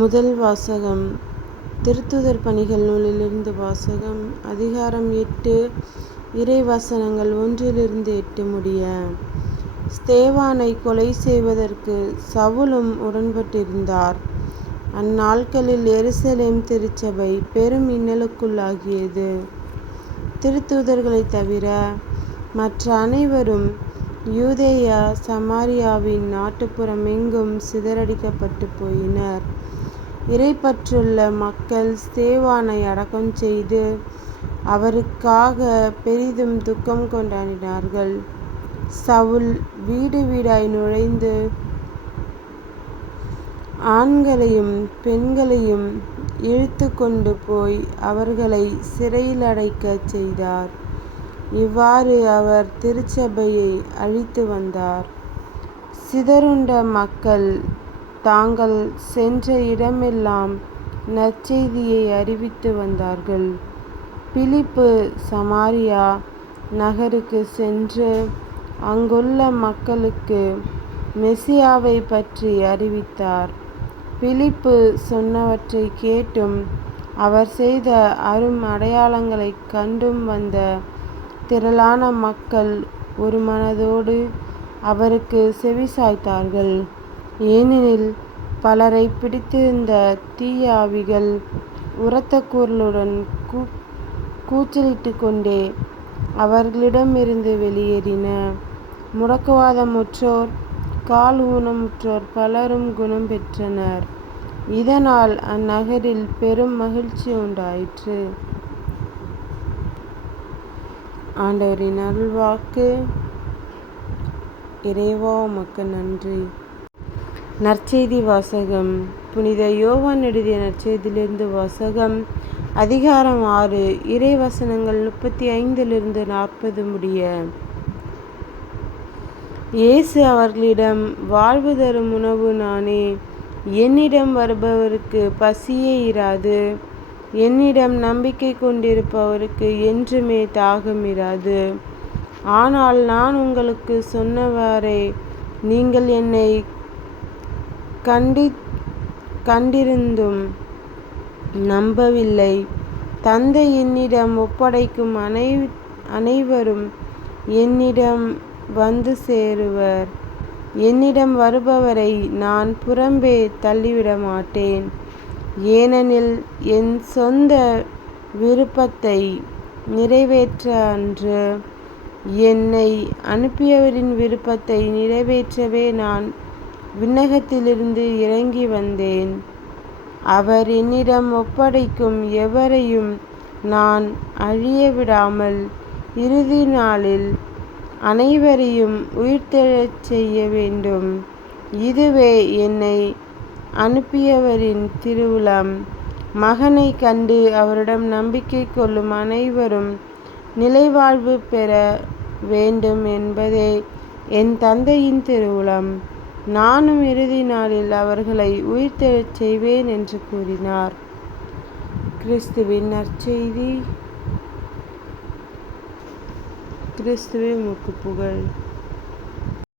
முதல் வாசகம். திருத்துதர் பணிகள் நூலிலிருந்து வாசகம். அதிகாரம் 8. இறை வசனங்கள் 1-8 முடிய. ஸ்தேவானை கொலை செய்வதற்கு சவுலும் உடன்பட்டிருந்தார். அந்நாட்களில் எருசலேம் திருச்சபை பெரும் இன்னலுக்குள்ளாகியது. திருத்தூதர்களைத் தவிர மற்ற அனைவரும் யூதேயா சமாரியாவின் நாட்டுப்புறமெங்கும் சிதறடிக்கப்பட்டு போயினர். இறைப்பற்றுள்ள மக்கள் ஸ்தேவானை அடக்கம் செய்து அவருக்காக பெரிதும் துக்கம் கொண்டாடினார்கள். சவுல் வீடு வீடாய் நுழைந்து ஆண்களையும் பெண்களையும் இழுத்து கொண்டு போய் அவர்களை சிறையில் அடைக்கச் செய்தார். இவ்வாறு அவர் திருச்சபையை அழித்து வந்தார். சிதறுண்ட மக்கள் தாங்கள் சென்ற இடமெல்லாம் நற்செய்தியை அறிவித்து வந்தார்கள். பிலிப்பு சமாரியா நகருக்கு சென்று அங்குள்ள மக்களுக்கு மெசியாவை பற்றி அறிவித்தார். பிலிப்பு சொன்னவற்றை கேட்டும் அவர் செய்த அரும் அடையாளங்களைக் கண்டும் வந்த திரளான மக்கள் ஒரு மனதோடு அவருக்கு செவிசாய்த்தார்கள். ஏனெனில் பலரை பிடித்திருந்த தீய ஆவிகள் உரத்த குரலுடன் கூச்சலிட்டு கொண்டே அவர்களிடமிருந்து வெளியேறின. முடக்குவாதமுற்றோர் கால் ஊனமுற்றோர் பலரும் குணம் பெற்றனர். இதனால் அந்நகரில் பெரும் மகிழ்ச்சி உண்டாயிற்று. ஆண்டவரின் அருள்வாக்கு. இறைவா உமக்கு நன்றி. நற்செய்தி வாசகம். புனித யோவான் எழுதிய நற்செய்தியிலிருந்து வாசகம். அதிகாரம் 6. இறை வசனங்கள் 35-40 முடிய. இயேசு அவர்களிடம், வாழ்வு தரும் உணவு நானே. என்னிடம் வருபவருக்கு பசியே இராது. என்னிடம் நம்பிக்கை கொண்டிருப்பவருக்கு என்றுமே தாகம் இராது. ஆனால் நான் உங்களுக்கு சொன்னவாறே நீங்கள் என்னை கண்டிருந்தும் நம்பவில்லை. தந்தை என்னிடம் ஒப்படைக்கும் அனைவரும் என்னிடம் வந்து சேருவர். என்னிடம் வருபவரை நான் புறம்பே தள்ளிவிட மாட்டேன். ஏனெனில் என் சொந்த விருப்பத்தை நிறைவேற்ற அன்று, என்னை அனுப்பியவரின் விருப்பத்தை நிறைவேற்றவே நான் விண்ணகத்திலிருந்து இறங்கி வந்தேன். அவர் என்னிடம் ஒப்படைக்கும் எவரையும் நான் அழிய விடாமல் இறுதி நாளில் அனைவரையும் உயிர்த்தெழச் செய்ய வேண்டும். இதுவே என்னை அனுப்பியவரின் திருவுளம். மகனை கண்டு அவரிடம் நம்பிக்கை கொள்ளும் அனைவரும் நிலைவாழ்வு பெற வேண்டும் என்பதே என் தந்தையின் திருவுளம். நானும் இறுதி நாளில் அவர்களை உயிர்த்தெழச் செய்வேன் என்று கூறினார். கிறிஸ்துவின் நற்செய்தி. கிறிஸ்துவே உமக்கு புகழ்.